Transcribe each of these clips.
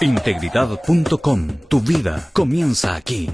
Integridad.com. Tu vida comienza aquí.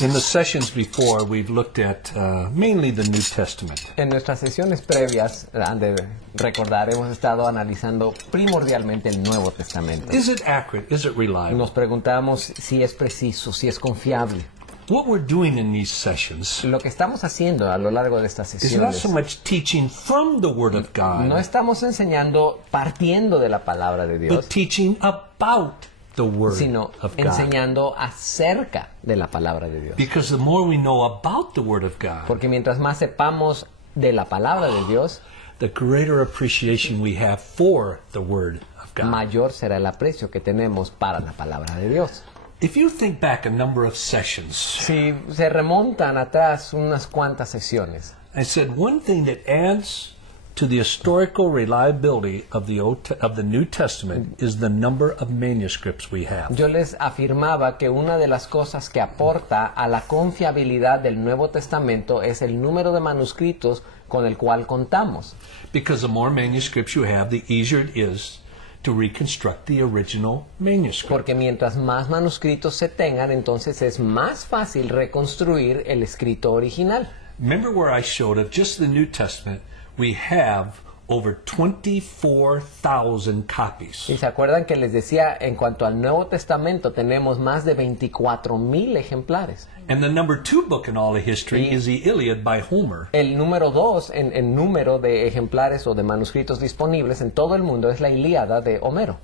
In the sessions before, we've looked at mainly the New Testament. En nuestras sesiones previas, han de recordar, hemos estado analizando primordialmente el Nuevo Testamento. Is it accurate? Is it reliable? Nos preguntamos si es preciso, si es confiable. What we're doing in these sessions Lo que estamos haciendo a lo largo de estas is not sesiones, so much teaching from the Word of no God, estamos enseñando partiendo de la palabra de but Dios, teaching about the Word sino of God. enseñando acerca de la palabra de Dios. Because the more we know about the Word of God, Porque mientras más sepamos de la palabra de Dios, the greater appreciation we have for the Word of God. mayor será el aprecio que tenemos para la palabra de Dios. If you think back a number of sessions, Si se remontan atrás unas cuantas sesiones, I said one thing that adds to the historical reliability of the New Testament is the number of manuscripts we have. yo les afirmaba que una de las cosas que aporta a la confiabilidad del Nuevo Testamento es el número de manuscritos con el cual contamos. Because the more manuscripts you have, the easier it is to reconstruct the original manuscript. Porque mientras más manuscritos se tengan, entonces es más fácil reconstruir el escrito original. Remember where I showed of just the New Testament, we have over 24,000 copies. Y se acuerdan que les decía, en cuanto al Nuevo Testamento, tenemos más de 24,000 ejemplares. And the number 2 book in all of history is the Iliad by Homer. El número 2 en número de ejemplares o de manuscritos disponibles en todo el mundo es la Ilíada de Homero,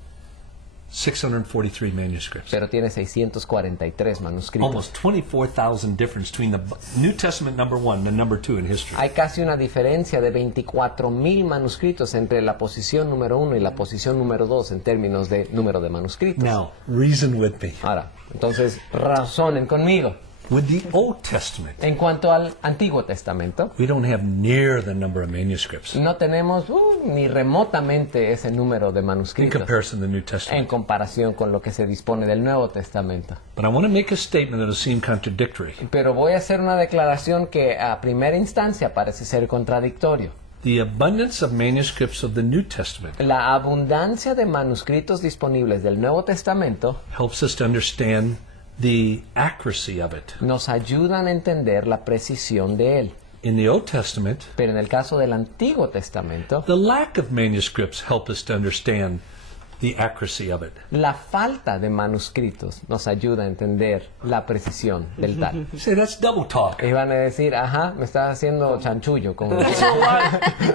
643 manuscripts. pero tiene 643 manuscritos. Almost 24,000 difference between the New Testament number 1 and the number 2 in history. Hay casi una diferencia de 24,000 manuscritos entre la posición número 1 y la posición número 2 en términos de número de manuscritos. Now, reason with me. Ahora, entonces, razonen conmigo. With the Old Testament, En cuanto al Antiguo Testamento, we don't have near the number of manuscripts no tenemos ni remotamente ese número de in manuscritos comparison to the New en Testament. comparación con lo que se dispone del Nuevo Testamento. But I want to make a statement that will seem contradictory. Pero voy a hacer una declaración que a primera instancia parece ser contradictorio. The abundance of manuscripts of the New Testament La abundancia de manuscritos disponibles del Nuevo Testamento helps us to understand the accuracy of it. nos ayudan a entender la precisión de él. In the Old Testament, Pero en el caso del Antiguo Testamento, the lack of manuscripts help us to understand the accuracy of it. la falta de manuscritos nos ayuda a entender la precisión del tal. Say that's double talk. Y van a decir, ajá, me estás haciendo chanchullo. Como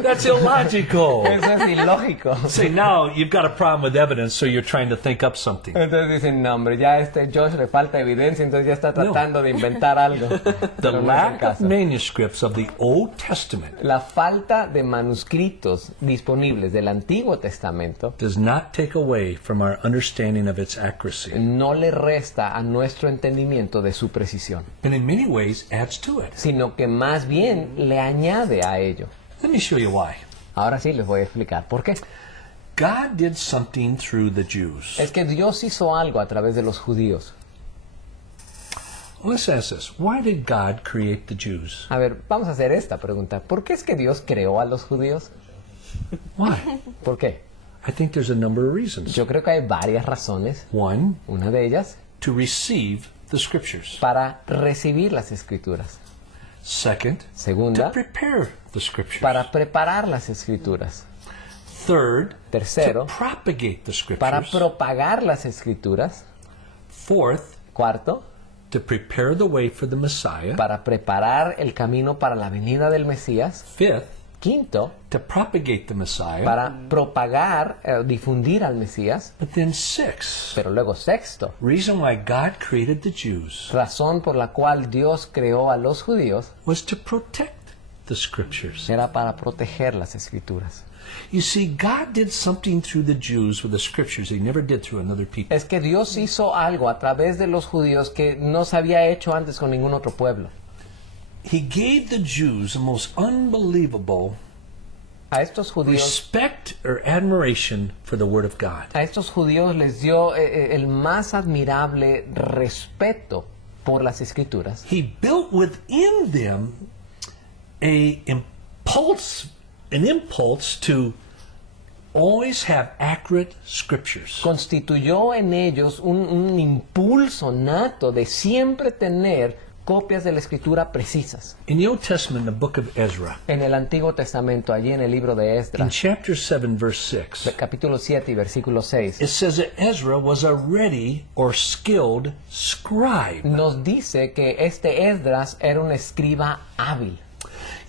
That's illogical. Eso es ilógico. Say now you've got a problem with evidence, so you're trying to think up something. Entonces dicen, no hombre, ya a este Josh le falta evidencia, entonces ya está tratando de inventar algo. The Pero no es el lack of caso. manuscripts of the Old Testament La falta de manuscritos disponibles del Antiguo Testamento does not take away from our understanding of its accuracy, no le resta a nuestro entendimiento de su precisión, and in many ways adds to it. sino que más bien le añade a ello. Let me show you why. Ahora sí les voy a explicar por qué. God did something through the Jews. Es que Dios hizo algo a través de los judíos. Let's ask this. Why did God create the Jews? A ver, vamos a hacer esta pregunta. ¿Por qué es que Dios creó a los judíos? Why? ¿Por qué? I think there's a number of reasons. Yo creo que hay varias razones. One, Una de ellas, to receive the scriptures. para recibir las escrituras. Second, to Segunda, prepare the scriptures. para preparar las escrituras. Third, Tercero, to propagate the para scriptures. propagar las escrituras. Fourth, Cuarto, to prepare the way for the Messiah. para preparar el camino para la venida del Mesías. Fifth, Quinto, to propagate the Messiah. para propagar, difundir al Mesías. But then sixth, Pero luego sexto, reason why God created the Jews razón por la cual Dios creó a los judíos was to protect the scriptures. era para proteger las escrituras. You see, God did something through the Jews with the scriptures he never did through another people. Es que Dios hizo algo a través de los judíos que no se había hecho antes con ningún otro pueblo. He gave the Jews the most unbelievable A estos judíos, respect or admiration for the Word of God. a estos judíos les dio el más admirable respeto por las escrituras. He built within them an impulse to always have accurate scriptures. constituyó en ellos un impulso nato de siempre tener copias de la Escritura precisas. In the Old Testament, the book of Ezra, En el Antiguo Testamento, allí en el libro de in Esdras, chapter 7, verse 6, capítulo 7 y versículo 6, it says that Ezra was a ready or skilled scribe. nos dice que este Esdras era un escriba hábil.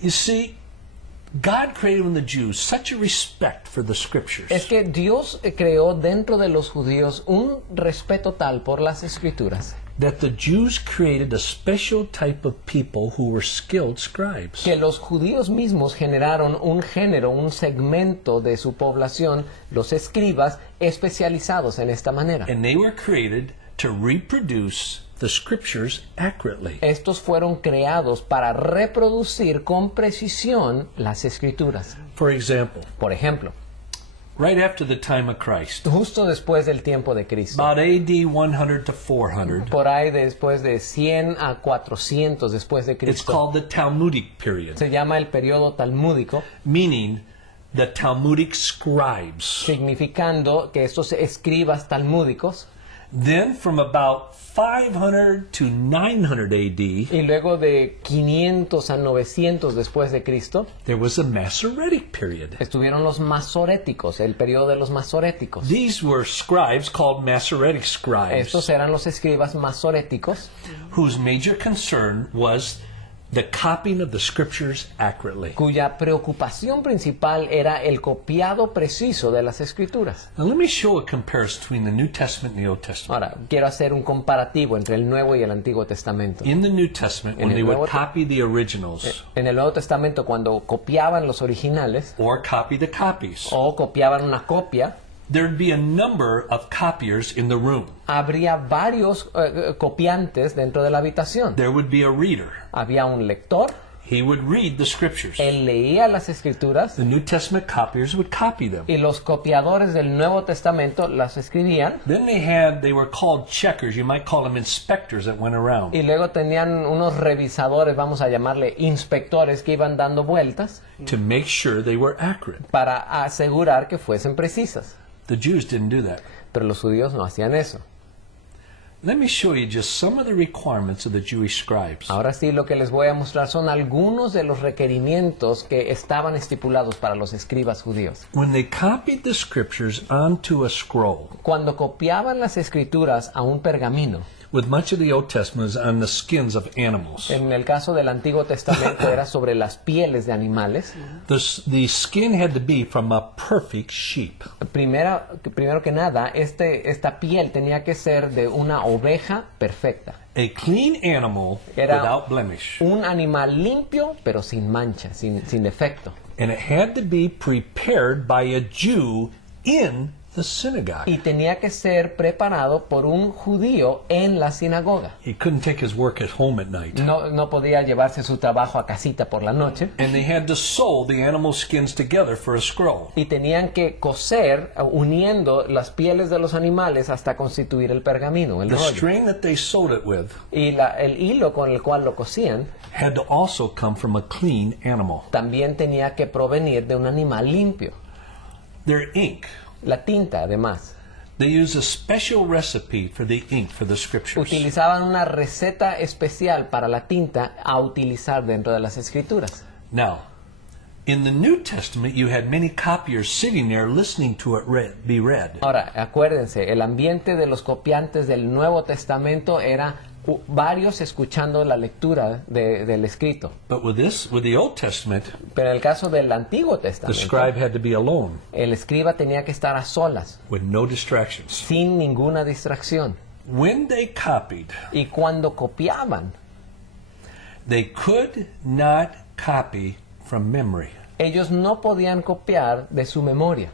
You see, God created in the Jews such a respect for the scriptures Es que Dios creó dentro de los judíos un respeto tal por las Escrituras that the Jews created a special type of people who were skilled scribes. que los judíos mismos generaron un género, un segmento de su población, los escribas, especializados en esta manera. And they were created to reproduce the scriptures accurately. Estos fueron creados para reproducir con precisión las Escrituras. For example, Por ejemplo, right after the time of Christ, justo después del tiempo de Cristo, about AD 100 to 400, por ahí después de 100 a 400 después de it's Cristo, called the Talmudic period, se llama el periodo talmúdico, meaning the Talmudic scribes. significando que estos escribas talmúdicos, Then from about 500 to 900 AD, y luego de 500 a 900 después de Cristo, there was a Masoretic period. estuvieron los masoréticos, el periodo de los masoréticos. These were scribes called Masoretic scribes, Estos eran los escribas masoréticos, whose major concern was the copying of the scriptures accurately. cuya preocupación principal era el copiado preciso de las Escrituras. Now let me show a comparison between the New Testament and the Old Testament. Ahora, quiero hacer un comparativo entre el Nuevo y el Antiguo Testamento. In the New Testament, when el they would Nuevo copy the originals En el Nuevo Testamento, cuando copiaban los originales or copy the copies, o copiaban una copia, there'd be a number of copiers in the room. habría varios copiantes dentro de la habitación. There would be a reader. Había un lector, He would read the scriptures. él leía las Escrituras The New Testament copiers would copy them. y los copiadores del Nuevo Testamento las escribían. Then they were called checkers. You might call them inspectors that went around Y luego tenían unos revisadores, vamos a llamarle inspectores, que iban dando vueltas to make sure they were accurate. para asegurar que fuesen precisas. The Jews didn't do that. Pero los judíos no hacían eso. Let me show you just some of the requirements of the Jewish scribes. Ahora sí, lo que les voy a mostrar son algunos de los requerimientos que estaban estipulados para los escribas judíos. When they copied the scriptures onto a scroll, Cuando copiaban las Escrituras a un pergamino, with much of the Old Testament is on the skins of animals. en el caso del Antiguo Testamento era sobre las pieles de animales, The skin had to be from a perfect sheep. primero que nada, esta piel tenía que ser de una oveja perfecta. A clean animal Era without blemish. un animal limpio, pero sin mancha, sin defecto. And it had to be prepared by a Jew in the synagogue. Y tenía que ser preparado por un judío en la sinagoga. He couldn't take his work at home at night. No podía llevarse su trabajo a casita por la noche. And they had to sew the animal skins together for a scroll. Y tenían que coser uniendo las pieles de los animales hasta constituir el pergamino, el The rollo. string that they sewed it with Y el hilo con el cual lo cosían had to also come from a clean animal. también tenía que provenir de un animal limpio. Their ink, La tinta, además. they used a special recipe for the ink for the scriptures. Utilizaban una receta especial para la tinta a utilizar dentro de las Escrituras. Now, in the New Testament, you had many copiers sitting there listening to it be read. Ahora, acuérdense, el ambiente de los copiantes del Nuevo Testamento era varios escuchando la lectura del escrito. But with the Old Testament, Pero en el caso del Antiguo the Testamento, scribe had to be alone el escriba tenía que estar a solas, with no distractions. sin ninguna distracción. When they copied, Y cuando copiaban, they could not copy from memory. ellos no podían copiar de su memoria.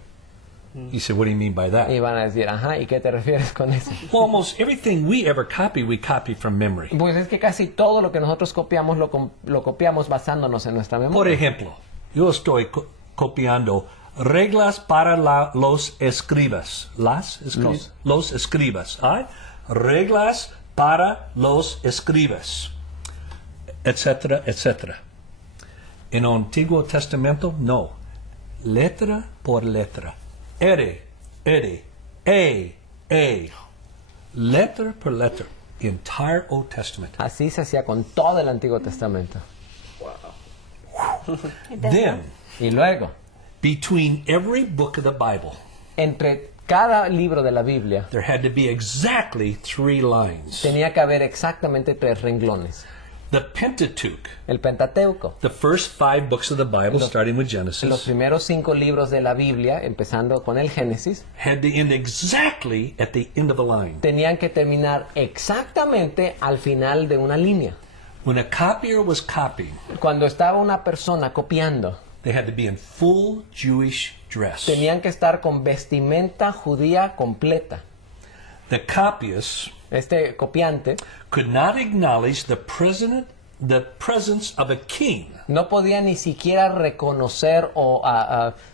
You said, what do you mean by that? Y van a decir, ajá, ¿y qué te refieres con eso? Well, almost everything we ever copy, we copy from memory. Pues es que casi todo lo que nosotros copiamos lo copiamos basándonos en nuestra Por memoria. ejemplo, yo estoy copiando reglas para los escribas. Los escribas. ¿Ah? Reglas para los escribas. Etcétera, etcétera. En el Antiguo Testamento, no. Letra por letra. ere, a, letter per letter, the entire Old Testament. Así se hacía con todo el Antiguo Testamento. Then, Y luego, between every book of the Bible, entre cada libro de la Biblia, there had to be exactly 3 lines. tenía que haber exactamente 3 renglones. The Pentateuch, El Pentateuco, the first 5 books of the Bible, starting with los Genesis, primeros 5 libros de la Biblia, empezando con el Génesis, had to end exactly at the end of a line. tenían que terminar exactamente al final de una línea. When a copier was copying, Cuando estaba una persona copiando, they had to be in full Jewish dress. tenían que estar con vestimenta judía completa. The copyist Este copiante could not acknowledge the presence of a king no podía ni siquiera reconocer o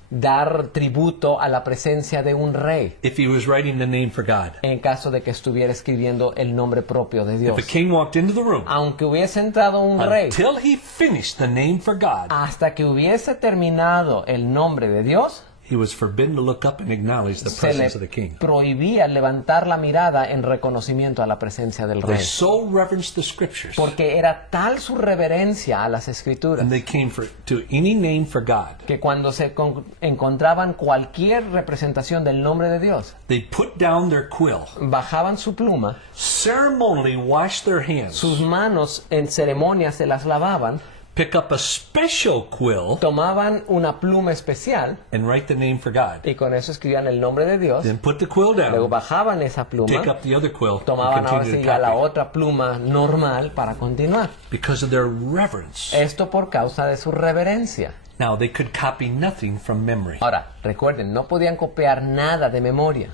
dar tributo a la presencia de un rey if he was writing the name for God. en caso de que estuviera escribiendo el nombre propio de Dios. If a king walked into the room, Aunque hubiese entrado un rey, until he finished the name for God, hasta que hubiese terminado el nombre de Dios, he was forbidden to look up and acknowledge the se le presence of the king. prohibía levantar la mirada en reconocimiento a la presencia del They rey. so reverenced the scriptures, Porque era tal su reverencia a las escrituras and they came to any name for God. que cuando se encontraban cualquier representación del nombre de Dios, They put down their quill, bajaban su pluma, ceremonially washed their hands, sus manos en ceremonia se las lavaban, pick up a special quill, tomaban una pluma especial and write the name for God. y con eso escribían el nombre de Dios, Then put the quill luego down, bajaban esa take pluma, up the other quill, and tomaban ahora continue sí to ya la copy. otra pluma normal para continuar. Because of their reverence. Esto por causa de su reverencia. Now, they could copy nothing from memory. Ahora, recuerden, no podían copiar nada de memoria.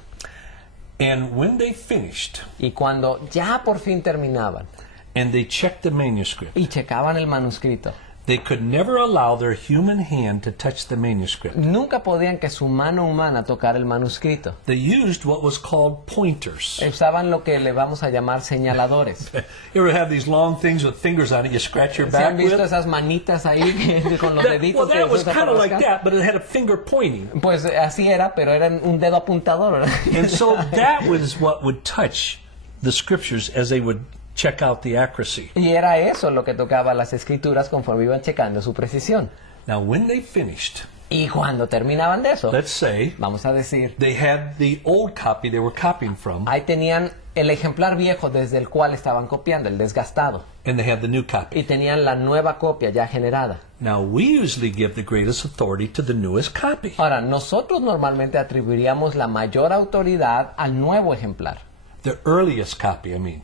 And when they finished, Y cuando ya por fin terminaban and they checked the manuscript, y checaban el manuscrito, they could never allow their human hand to touch the manuscript. nunca podían que su mano humana tocara el manuscrito. They used what was called pointers. Usaban lo que le vamos a llamar señaladores. You ever have these long things with fingers on it you scratch your ¿Se han back visto with? esas manitas ahí con los deditos Well, que that was se usan kind para of like rascar? that, but it had a finger pointing. Pues así era, pero era un dedo apuntador, ¿verdad? And so that was what would touch the scriptures as they would check out the accuracy. Y era eso lo que tocaba las escrituras conforme iban checando su precisión. Now, when they finished, Y cuando terminaban de eso, let's say vamos a decir, they had the old copy they were copying from, ahí tenían el ejemplar viejo desde el cual estaban copiando, el desgastado, and they had the new copy. y tenían la nueva copia ya generada. Now, we usually give the greatest authority to the newest copy. Ahora, nosotros normalmente atribuiríamos la mayor autoridad al nuevo ejemplar. The earliest copy, I mean.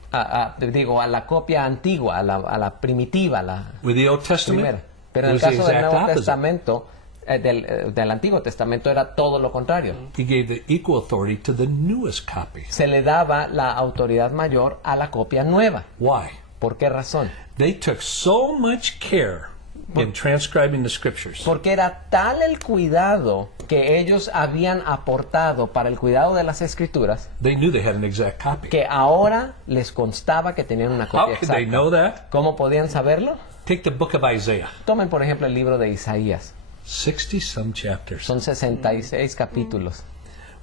Digo, a la copia antigua, a la primitiva, la With the Old Testament, primera. Pero it en el was the caso del exact Nuevo opposite. Testamento, del Antiguo Testamento, era todo lo contrario. He gave the equal authority to the newest copy. Se le daba la autoridad mayor a la copia nueva. Why? ¿Por qué razón? They took so much care in transcribing the scriptures. Porque era tal el cuidado que ellos habían aportado para el cuidado de las escrituras They knew they had an exact copy. que ahora les constaba que tenían una How copia could they exacta. know that? ¿Cómo podían saberlo? Take the book of Isaiah. Tomen por ejemplo el libro de Isaías. 60-some chapters. Son 66 capítulos.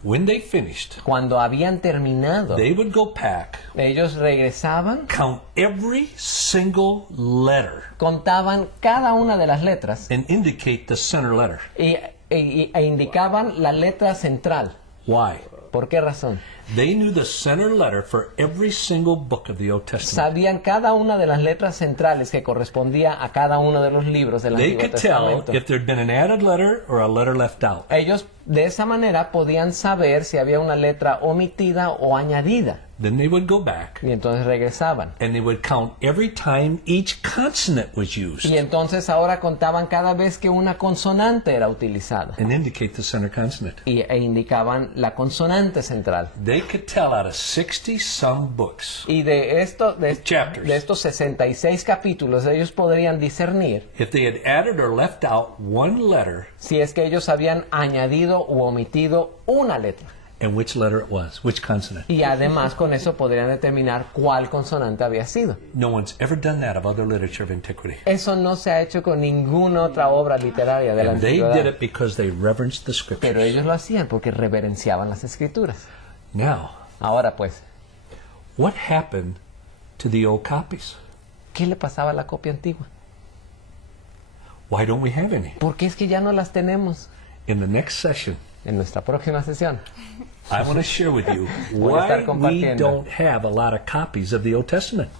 When they finished, Cuando habían terminado, they would go back, ellos regresaban, count every single letter, contaban cada una de las letras and indicate the center letter. e indicaban la letra central. Why? ¿Por qué razón? They knew the center letter for every single book of the Old Testament. Sabían cada una de las letras centrales que correspondía a cada uno de los libros del They Antiguo could tell Testamento. if there'd been an added letter or a letter left out. Ellos de esa manera podían saber si había una letra omitida o añadida. Then they would go back Y entonces regresaban. and they would count every time each consonant was used Y entonces ahora contaban cada vez que una consonante era utilizada. and indicate the center consonant. E indicaban la consonante central. They could tell out of 60-some books Y de Chapters. estos 66 capítulos ellos podrían discernir if they had added or left out one letter si es que ellos habían añadido u omitido una letra. and which letter it was, which consonant. Y además con eso podrían determinar cuál consonante había sido. No one's ever done that of other literature of antiquity. Eso no se ha hecho con ninguna otra obra literaria de la And they did antigüedad. it because they reverenced the Pero scriptures. ellos lo hacían porque reverenciaban las escrituras. Now, Ahora pues, what happened to the old copies? ¿qué le pasaba a la copia antigua? Why don't we have any? ¿Por qué es que ya no las tenemos? In the next session, En nuestra próxima sesión I want to share with you Voy a estar why we compartiendo. don't have a lot of copies of the Old Testament.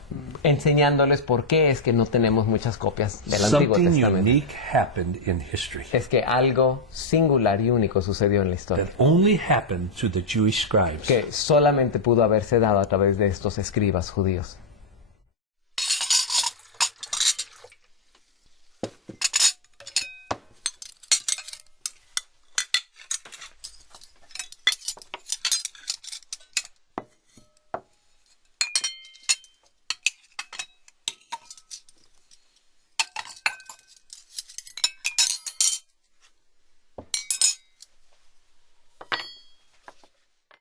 enseñándoles por qué es que no tenemos muchas copias del Antiguo Something Testamento. unique happened in history Es que algo singular y único sucedió en la historia, that only happened to the Jewish scribes. que solamente pudo haberse dado a través de estos escribas judíos.